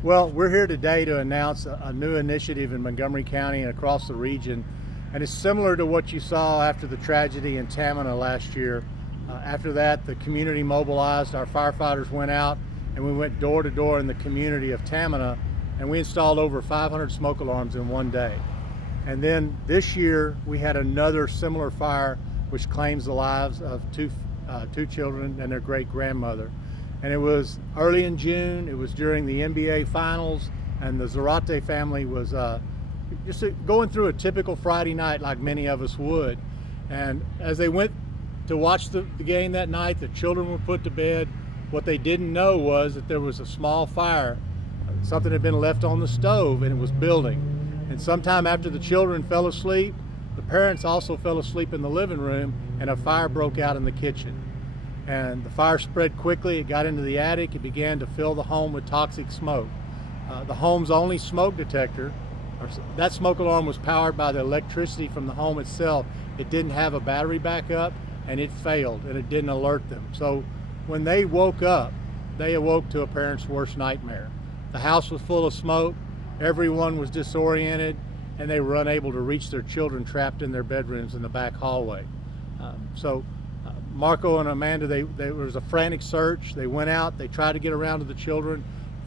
Well, we're here today to announce a new initiative in Montgomery County and across the region, and it's similar to what you saw after the tragedy in Tamina last year. After that, the community mobilized, our firefighters went out, and we went door to door in the community of Tamina, and we installed over 500 smoke alarms in one day. And then this year, we had another similar fire which claims the lives of two children and their great-grandmother. And it was early in June. It was during the NBA Finals, and the Zarate family was just going through a typical Friday night like many of us would. And as they went to watch the game that night, the children were put to bed. What they didn't know was that there was a small fire. Something had been left on the stove and it was building. And sometime after the children fell asleep, the parents also fell asleep in the living room, and a fire broke out in the kitchen. And the fire spread quickly. It got into the attic. It began to fill the home with toxic smoke. The home's only smoke detector, that smoke alarm was powered by the electricity from the home itself. It didn't have a battery backup, and it failed, and it didn't alert them. So when they woke up, they awoke to a parent's worst nightmare. The house was full of smoke. Everyone was disoriented, and they were unable to reach their children trapped in their bedrooms in the back hallway. Marco and Amanda, there was a frantic search. They went out, they tried to get around to the children.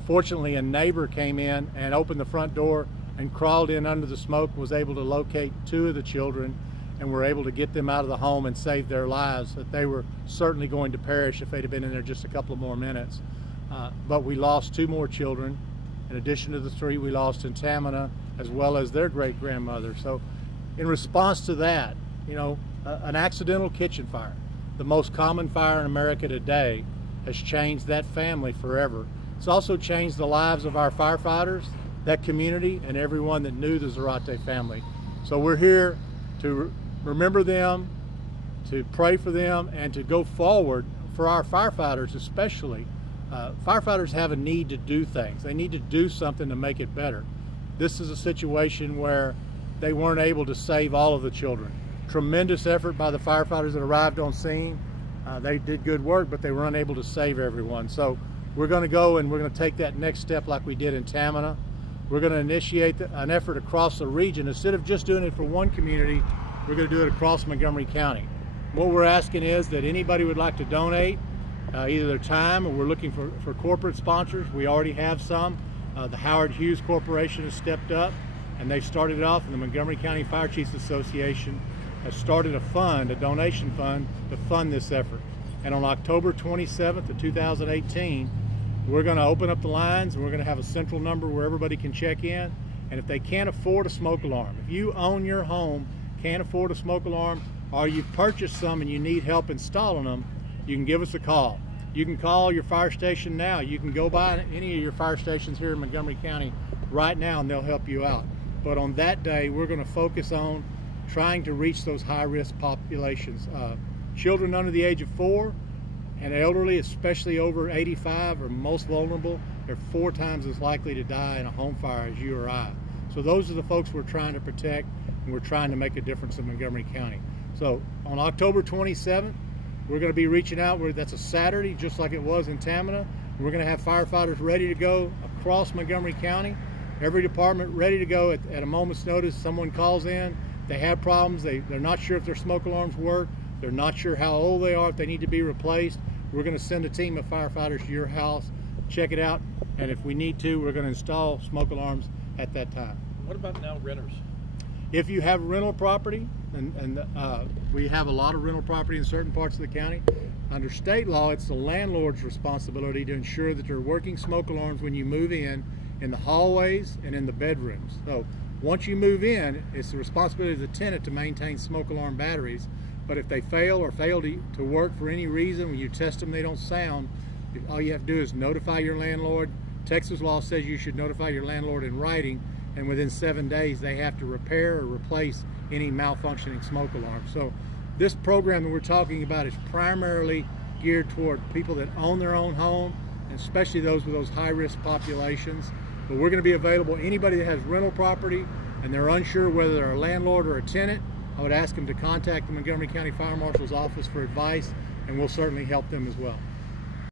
Fortunately, a neighbor came in and opened the front door and crawled in under the smoke, was able to locate two of the children, and were able to get them out of the home and save their lives. That they were certainly going to perish if they'd have been in there just a couple of more minutes. But we lost two more children, in addition to the three we lost in Tamina, as well as their great-grandmother. So in response to that, you know, an accidental kitchen fire, the most common fire in America today, has changed that family forever. It's also changed the lives of our firefighters, that community, and everyone that knew the Zarate family. So we're here to remember them, to pray for them, and to go forward for our firefighters especially. Firefighters have a need to do things. They need to do something to make it better. This is a situation where they weren't able to save all of the children. Tremendous effort by the firefighters that arrived on scene. They did good work, but they were unable to save everyone. So we're going to go and we're going to take that next step like we did in Tamina. We're going to initiate an effort across the region. Instead of just doing it for one community, we're going to do it across Montgomery County. What we're asking is that anybody would like to donate either their time, or we're looking for corporate sponsors. We already have some. The Howard Hughes Corporation has stepped up, and they've started it off, and the Montgomery County Fire Chiefs Association has started a fund, a donation fund, to fund this effort. And on October 27th of 2018, we're going to open up the lines, and we're going to have a central number where everybody can check in. And if they can't afford a smoke alarm, if you own your home, can't afford a smoke alarm, or you've purchased some and you need help installing them, you can give us a call. You can call your fire station now. You can go by any of your fire stations here in Montgomery County right now, and they'll help you out. But on that day, we're going to focus on trying to reach those high-risk populations. Children under the age of 4 and elderly, especially over 85, are most vulnerable. They're 4 times as likely to die in a home fire as you or I. So those are the folks we're trying to protect, and we're trying to make a difference in Montgomery County. So on October 27th, we're going to be reaching out. That's a Saturday, just like it was in Tamina. We're going to have firefighters ready to go across Montgomery County. Every department ready to go at a moment's notice. Someone calls in, they have problems, they're not sure if their smoke alarms work, they're not sure how old they are, if they need to be replaced. We're going to send a team of firefighters to your house, check it out, and if we need to, we're going to install smoke alarms at that time. What about now renters? If you have rental property, and we have a lot of rental property in certain parts of the county, under state law, it's the landlord's responsibility to ensure that there are working smoke alarms when you move in the hallways and in the bedrooms. So once you move in, it's the responsibility of the tenant to maintain smoke alarm batteries. But if they fail to work for any reason, when you test them they don't sound, all you have to do is notify your landlord. Texas law says you should notify your landlord in writing, and within 7 days they have to repair or replace any malfunctioning smoke alarm. So this program that we're talking about is primarily geared toward people that own their own home, and especially those with those high-risk populations. But we're going to be available. Anybody that has rental property and they're unsure whether they're a landlord or a tenant, I would ask them to contact the Montgomery County Fire Marshal's office for advice, and we'll certainly help them as well.